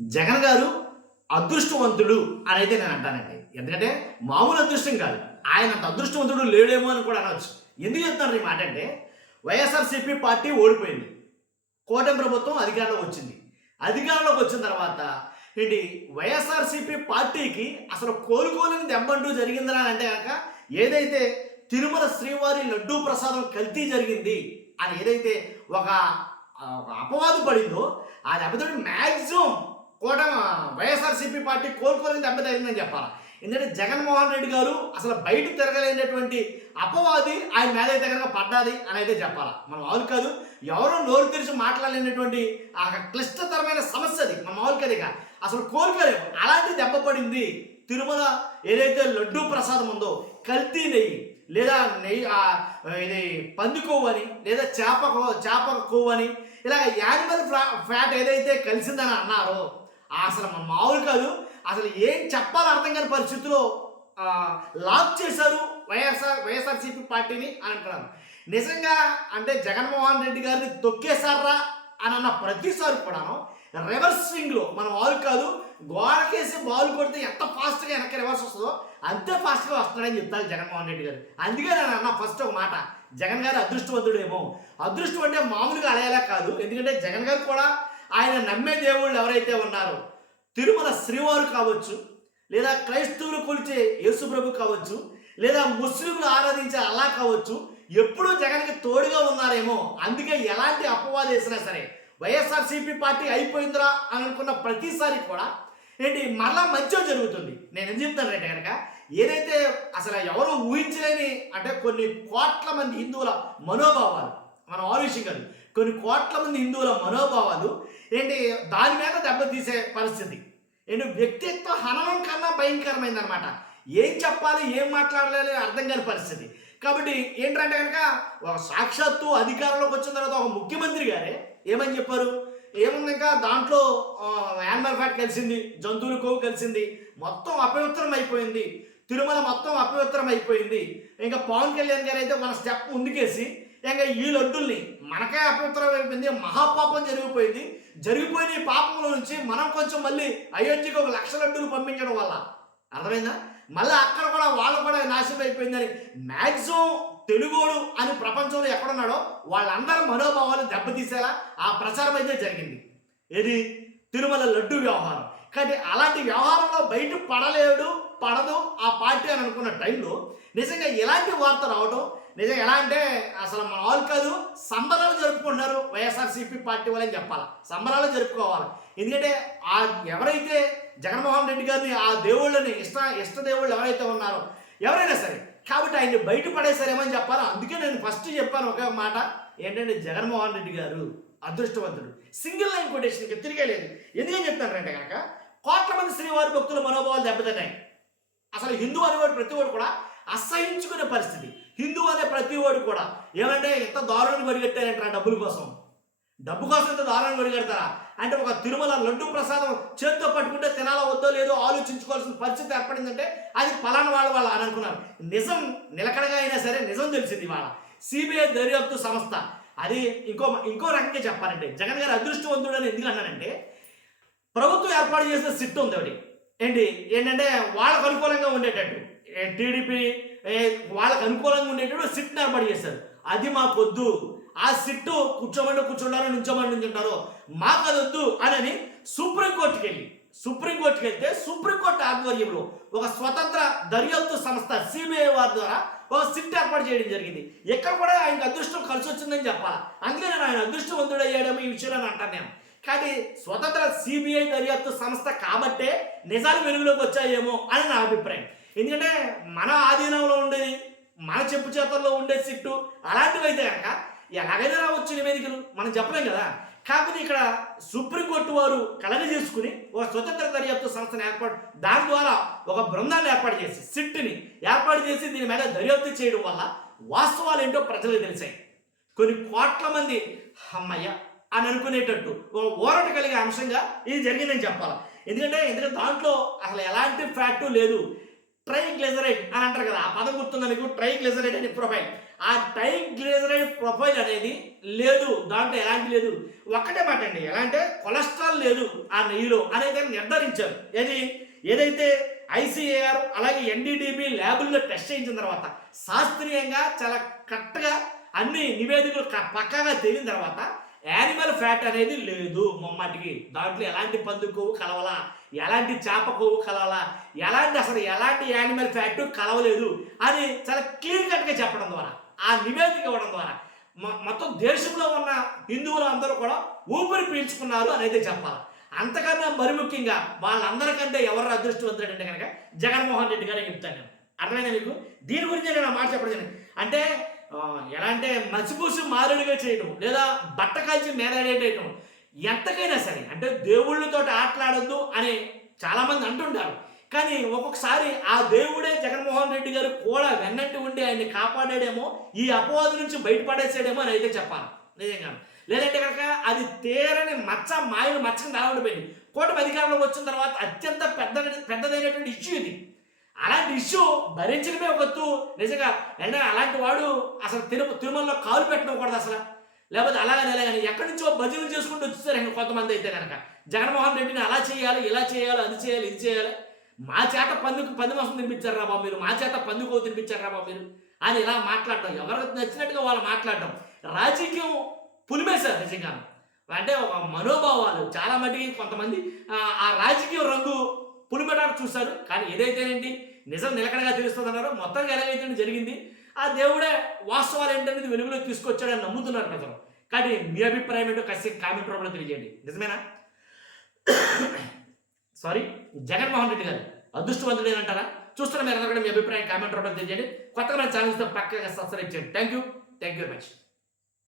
జగన్ గారు అదృష్టవంతుడు అని అయితే నేను అంటానండి. ఎందుకంటే మామూలు అదృష్టం కాదు. ఆయన అంత అదృష్టవంతుడు లేడేమో అని కూడా అనొచ్చు. ఎందుకు చెప్తున్నారు ఈ మాట అంటే వైఎస్ఆర్‌సీపీ పార్టీ ఓడిపోయింది. కూటమి ప్రభుత్వం అధికారంలోకి వచ్చింది. అధికారంలోకి వచ్చిన తర్వాత ఏంటి వైఎస్ఆర్‌సీపీ పార్టీకి అసలు కోలుకోలేని దెబ్బంటూ జరిగిందని అంటే గనక ఏదైతే తిరుమల శ్రీవారి లడ్డూ ప్రసాదం కల్తీ జరిగింది అని ఏదైతే ఒక ఒక అపవాదు పడిందో ఆ దెబ్బతోటి మ్యాక్సిమం వైఎస్ఆర్‌సీపీ పార్టీ కోలుకోలేని దెబ్బ తగిలిందని చెప్పాలి. ఎందుకంటే జగన్మోహన్ రెడ్డి గారు అసలు బయట తిరగలేనటువంటి అపవాది ఆయన మీద అయితే కనుక పడ్డాది అని అయితే చెప్పాలి. మనం మామూలు కాదు, ఎవరో నోరు తెరిచి మాట్లాడలేనటువంటి ఆ క్లిష్టతరమైన సమస్య అది. మన మామూలు కదిక అసలు కోలుకోలేము. అలాంటి దెబ్బ పడింది తిరుమల ఏదైతే లడ్డూ ప్రసాదం ఉందో కల్తీ నెయ్యి లేదా నెయ్యి ఇది పంది కొవ్వు అని లేదా చేప కొవ్వు అని ఇలా యానిమల్ ఫ్యాట్ ఏదైతే కలిసిందని అన్నారో అసలు మన మామూలు కాదు. అసలు ఏం చెప్పాలో అర్థం కాని పరిస్థితిలో లాక్ చేశారు వైఎస్ఆర్‌సీపీ పార్టీని అని అంటున్నారు. నిజంగా అంటే జగన్మోహన్ రెడ్డి గారిని తొక్కేశారా అని అన్న ప్రతిసారి కూడాను రివర్స్ స్వింగ్లో మనం బాల్ కాదు, గోడకేసి బాల్ కొడితే ఎంత ఫాస్ట్గా వెనక్కి రివర్స్ వస్తుందో అంతే ఫాస్ట్గా వస్తున్నాడని చెప్తారు జగన్మోహన్ రెడ్డి గారు. అందుకే నేను అన్న ఫస్ట్ ఒక మాట, జగన్ గారు అదృష్టవంతుడేమో. అదృష్టం అంటే మామూలుగా అలయేలా కాదు. ఎందుకంటే జగన్ గారు కూడా ఆయన నమ్మే దేవుళ్ళు ఎవరైతే ఉన్నారో తిరుమల శ్రీవారు కావచ్చు, లేదా క్రైస్తవులు కొలిచే యేసుప్రభు కావచ్చు, లేదా ముస్లింలు ఆరాధించే అల్లా కావచ్చు, ఎప్పుడూ జగన్కి తోడుగా ఉన్నారేమో. అందుకే ఎలాంటి అపవాదు వేసినా సరే వైఎస్ఆర్‌సీపీ పార్టీ అయిపోయిందిరా అని అనుకున్న ప్రతిసారి కూడా ఏంటి మరలా మంచో జరుగుతుంది. నేను ఏం చెప్తానంటే కనుక ఏదైతే అసలు ఎవరు ఊహించలేని అంటే కొన్ని కోట్ల మంది హిందువుల మనోభావాలు, మనం ఆ విషయం కాదు, కొన్ని కోట్ల మంది హిందువుల మనోభావాలు ఏంటి దాని మీద దెబ్బతీసే పరిస్థితి. ఏంటి వ్యక్తిత్వ హననం కన్నా భయంకరమైంది అనమాట. ఏం చెప్పాలి ఏం మాట్లాడాలి అర్థం కాని పరిస్థితి. కాబట్టి ఏంటంటే కనుక ఒక సాక్షాత్తు అధికారంలోకి వచ్చిన తర్వాత ఒక ముఖ్యమంత్రి గారే ఏమని చెప్పారు, ఏముంది ఇంకా దాంట్లో యానిమల్ ఫ్యాట్ కలిసింది, జంతువుల కొవ్వు కలిసింది, మొత్తం అపవిత్రం అయిపోయింది, తిరుమల మొత్తం అపవిత్రం అయిపోయింది. ఇంకా పవన్ కళ్యాణ్ గారు అయితే మన స్టెప్ ముందుకేసి ఇంకా ఈ లడ్డుల్ని మనకే అపవిత్రం అయిపోయింది, మహాపాపం జరిగిపోయింది, జరిగిపోయిన ఈ పాపంలో నుంచి మనం కొంచెం మళ్ళీ అయోధ్యకి 1,00,000 లడ్డూలు పంపించడం వల్ల అర్థమైందా, మళ్ళీ అక్కడ కూడా వాళ్ళు కూడా నాశనం అయిపోయిందని మ్యాక్సిమం తెలుగోడు అని ప్రపంచంలో ఎక్కడున్నాడో వాళ్ళందరూ మనోభావాలు దెబ్బతీసేలా ఆ ప్రచారం అయితే జరిగింది. ఏది తిరుమల లడ్డు వ్యవహారం. కానీ అలాంటి వ్యవహారంలో బయట పడదు ఆ పార్టీ అని అనుకున్న టైంలో నిజంగా ఎలాంటి వార్త రావడం నిజంగా ఎలా అంటే అసలు మన వాళ్ళు కాదు, సంబరాలు జరుపుకుంటున్నారు వైఎస్ఆర్‌సీపీ పార్టీ వాళ్ళని చెప్పాలి. సంబరాలు జరుపుకోవాలి. ఎందుకంటే ఆ ఎవరైతే జగన్మోహన్ రెడ్డి గారిని ఆ దేవుళ్ళని ఇష్ట దేవుళ్ళు ఎవరైతే ఉన్నారో ఎవరైనా సరే కాబట్టి ఆయన్ని బయట పడేసారేమని చెప్పాలి. అందుకే నేను ఫస్ట్ చెప్పాను ఒక మాట ఏంటంటే జగన్మోహన్ రెడ్డి గారు అదృష్టవంతుడు. సింగిల్ లైన్ కొటేషన్కి తిరిగేలేదు. ఎందుకని చెప్తానంటే కనుక కోట్ల మంది శ్రీవారి భక్తుల మనోభావాలు దెబ్బతిన్నాయి. అసలు హిందూ అనేవాడు ప్రతి వాడు కూడా అసహించుకునే పరిస్థితి. హిందూ అనే ప్రతి వాడు కూడా ఏమంటే ఎంత దారుణంగా పరిగెట్టారంటారా డబ్బు కోసం ఇంత దారుణంగా పరిగెడతారా అంటే ఒక తిరుమల లడ్డు ప్రసాదం చేత్తో పట్టుకుంటే తినాలో వద్దో లేదో ఆలోచించుకోవాల్సిన పరిస్థితి ఏర్పడిందంటే అది పలానా వాళ్ళ అని అనుకున్నారు. నిజం నిలకడగా అయినా సరే నిజం తెలిసింది వాళ్ళ సిబిఐ దర్యాప్తు సంస్థ. అది ఇంకో రకంగా చెప్పాలంటే జగన్ గారు అదృష్టవంతుడు అని ఎందుకు అన్నానంటే ప్రభుత్వం ఏర్పాటు చేసిన సిట్ ఉంది ఒకటి ఏంటంటే వాళ్ళకు అనుకూలంగా ఉండేటట్టు టీడీపీ వాళ్ళకు అనుకూలంగా ఉండేటట్టు సిట్ని ఏర్పాటు చేశారు. అది మాకొద్దు, ఆ సిట్టు కూర్చోమంటారో నుంచోమంటారో మాకు అది వద్దు అని సుప్రీంకోర్టుకి వెళ్తే సుప్రీంకోర్టు ఆధ్వర్యంలో ఒక స్వతంత్ర దర్యాప్తు సంస్థ సిబిఐ వారి ద్వారా ఒక సిట్ ఏర్పాటు చేయడం జరిగింది. ఎక్కడ కూడా ఆయనకు అదృష్టం కలిసి వచ్చిందని చెప్పాలి. అందుకే నేను ఆయన అదృష్టవంతుడు అయ్యాడేమో ఈ విషయంలో అంటాను నేను. కానీ స్వతంత్ర సిబిఐ దర్యాప్తు సంస్థ కాబట్టే నిజాలు వెలుగులోకి వచ్చాయేమో అని నా అభిప్రాయం. ఎందుకంటే మన ఆధీనంలో ఉండేది, మన చెప్పు చేతల్లో ఉండే సిట్టు అలాంటివి అయితే కనుక ఎలాగైనా రావచ్చు నివేదికలు, మనం చెప్పలేం కదా. కాకపోతే ఇక్కడ సుప్రీంకోర్టు వారు కలగజేసుకుని ఒక స్వతంత్ర దర్యాప్తు సంస్థను దాని ద్వారా ఒక బృందాన్ని ఏర్పాటు చేసి సిట్ని ఏర్పాటు చేసి దీని మీద దర్యాప్తు చేయడం వల్ల వాస్తవాలు ఏంటో ప్రజలకు తెలిసాయి. కొన్ని కోట్ల మంది అమ్మయ్య అని అనుకునేటట్టు ఒక ఊరట కలిగే అంశంగా ఇది జరిగిందని చెప్పాలి. ఎందుకంటే దాంట్లో అసలు ఎలాంటి ఫ్యాక్టు లేదు. ట్రైగ్లిజరైడ్ అని అంటారు కదా, ఆ పదం గుర్తుందా మీకు? ట్రైగ్లిజరైడ్ అనే ప్రొఫైల్ ఆ టైం గ్లేజరైడ్ ప్రొఫైల్ అనేది లేదు, దాంట్లో ఎలాంటి లేదు. ఒక్కటే మాట అండి, ఎలా అంటే కొలెస్ట్రాల్ లేదు ఆ నెయ్యిలో అనేది నిర్ధారించారు. ఏదైతే ఐసీఏఆర్ అలాగే ఎన్డీడీబీ ల్యాబుల్లో టెస్ట్ చేయించిన తర్వాత శాస్త్రీయంగా చాలా కరెక్ట్గా అన్ని నివేదికలు పక్కాగా తేలిన తర్వాత యానిమల్ ఫ్యాట్ అనేది లేదు మొమ్మటికి. దాంట్లో ఎలాంటి పంది కొవ్వు కలవలా, ఎలాంటి చేప కొవ్వు కలవలా, అసలు ఎలాంటి యానిమల్ ఫ్యాట్ కలవలేదు అని చాలా క్లియర్ కట్గా చెప్పడం ద్వారా, ఆ నివేదిక ఇవ్వడం ద్వారా మొత్తం దేశంలో ఉన్న హిందువులు అందరూ కూడా ఊపిరి పీల్చుకున్నారు అనేది చెప్పాలి. అంతకన్నా మరి ముఖ్యంగా వాళ్ళందరికంటే ఎవరు అదృష్టవంతుడు అంటే కనుక జగన్మోహన్ రెడ్డి గారే చెప్తాను నేను. అర్థమైనా మీకు? దీని గురించి నేను మాట చెప్పడం అంటే ఎలా అంటే మసిపూసి మారుడిగా చేయడం లేదా బట్ట కాల్చి మేలాడేయటం, ఎంతకైనా సరే అంటే దేవుళ్ళతో ఆటలాడొద్దు అని చాలామంది అంటుంటారు. కానీ ఒక్కొక్కసారి ఆ దేవుడే జగన్మోహన్ రెడ్డి గారు కూడా వెన్నట్టు ఉండి ఆయన్ని కాపాడాడేమో, ఈ అపవాదు నుంచి బయటపడేసాడేమో అని అయితే చెప్పాలి నిజంగా. లేదంటే కనుక అది తీరని మాయను మచ్చని అలా ఉండిపోయింది. కూటమి అధికారంలోకి వచ్చిన తర్వాత అత్యంత పెద్దదైనటువంటి ఇష్యూ ఇది. అలాంటి ఇష్యూ భరించడమే ఒక ఎత్తు నిజంగా. అంటే అలాంటి వాడు అసలు తిరుమలలో కాలు పెట్టకూడదు అసలు, లేకపోతే అలాగని ఎక్కడి నుంచో భజనలు చేసుకుంటూ వచ్చేసారు ఇంకా కొంతమంది అయితే కనుక. జగన్మోహన్ రెడ్డిని అలా చేయాలి, ఇలా చేయాలి, అది చేయాలి, ఇది చేయాలి, మా చేత పంది మాసం తినిపించారు రా బాబు మీరు, మా చేత పందుకో తినిపించారు రా బాబు మీరు అని ఇలా మాట్లాడటం, ఎవరికి నచ్చినట్టుగా వాళ్ళు మాట్లాడటం, రాజకీయం పులిమేశారు నిజంగా. అంటే ఒక మనోభావాలు చాలా మటుకి కొంతమంది ఆ రాజకీయ రంగు పులిమెటారు చూశారు. కానీ ఏదైతేనేంటి నిజం నిలకడగా తెలుస్తుందన్నారో మొత్తానికి ఎలాగైతే జరిగింది. ఆ దేవుడే వాస్తవాలు ఏంటనేది వెలుగులో తీసుకొచ్చాడని నమ్ముతున్నారు ప్రజలు. కానీ మీ అభిప్రాయం ఏంటో ఖచ్చితంగా కామెంట్ రూపంలో తెలియజేయండి. నిజమేనా? సారీ, జగన్మోహన్ రెడ్డి గారు అదృష్టవంతుడు అంటారా? చూస్తున్న మీరు అందరూ కూడా మీ అభిప్రాయం కామెంట్ రూపంలో తెలియజేయండి. కొత్తగా మన ఛానల్స్తో పక్కగా సబ్స్క్రైబ్ చేయండి. Thank you very much.